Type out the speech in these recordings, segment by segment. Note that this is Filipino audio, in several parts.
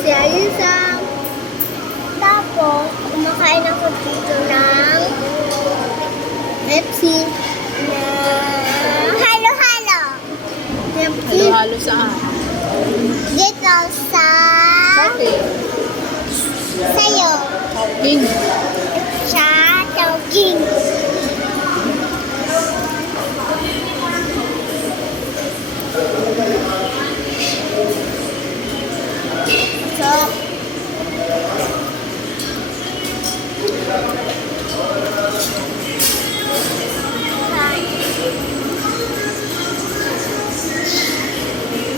si Alisa. Tapos, kumakain ako dito ng Pepsi. Halo-halo. Pepsi. Halo-halo saan? Dito sa... Okay. Sa'yo. King. Sa Tawking. So,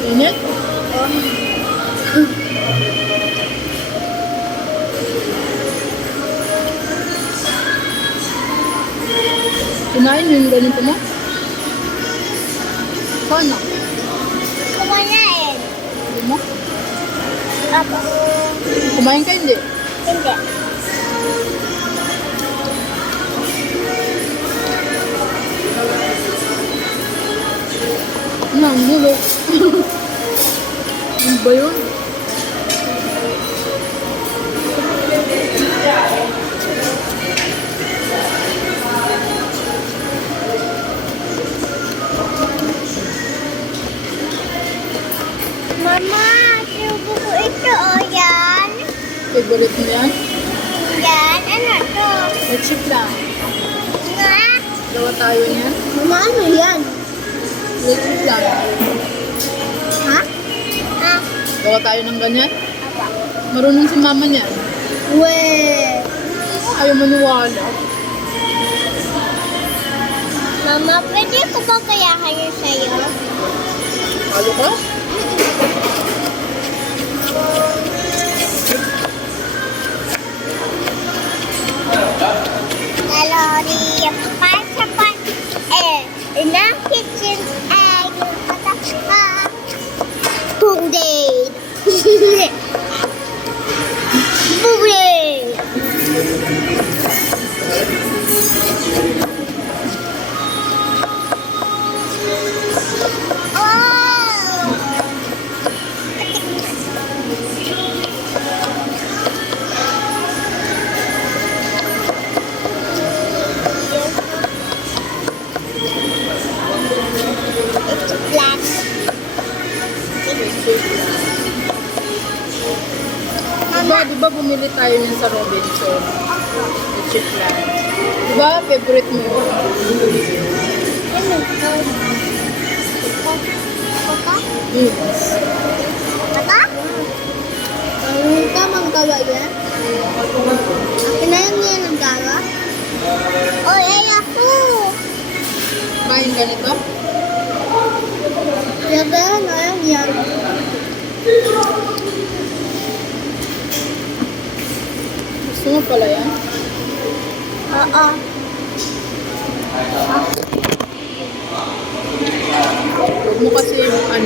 Init? Kinain yung ganito mo? Sana? kumain. Hindi mo? Apo. Kumain ka hindi? Hindi. Ano, ang gulo. Ano ba yun? Mama, subo ko ito, oh, yan. Favorite mo yan? Yan, ano to? Let's lang. Nga? Gawa tayo niyan. Mama, ano yan? Let's lang. Ha? Ah, Gawa tayo ng ganyan. apa? Marunong si mama niyan. Weh. Ayaw maniwala. Mama, pwede ko ba kayahan yun sa'yo? Halo ka? Kalori, pan, in the kitchen, egg, pataka, boom day. Boom day. Oh! It's black. Diba bumili tayo niyan sa Robinson? Let's lang. Diba favorite mo yun? Ano ito? Kota? Yes. Kota? Ang tamang gawa yan? Kinain niya ng gawa? Oy, ay ako! Kain ganito? Yaga na yan. Gusto mo pala yan? Oo. Huwag mo kasi ano,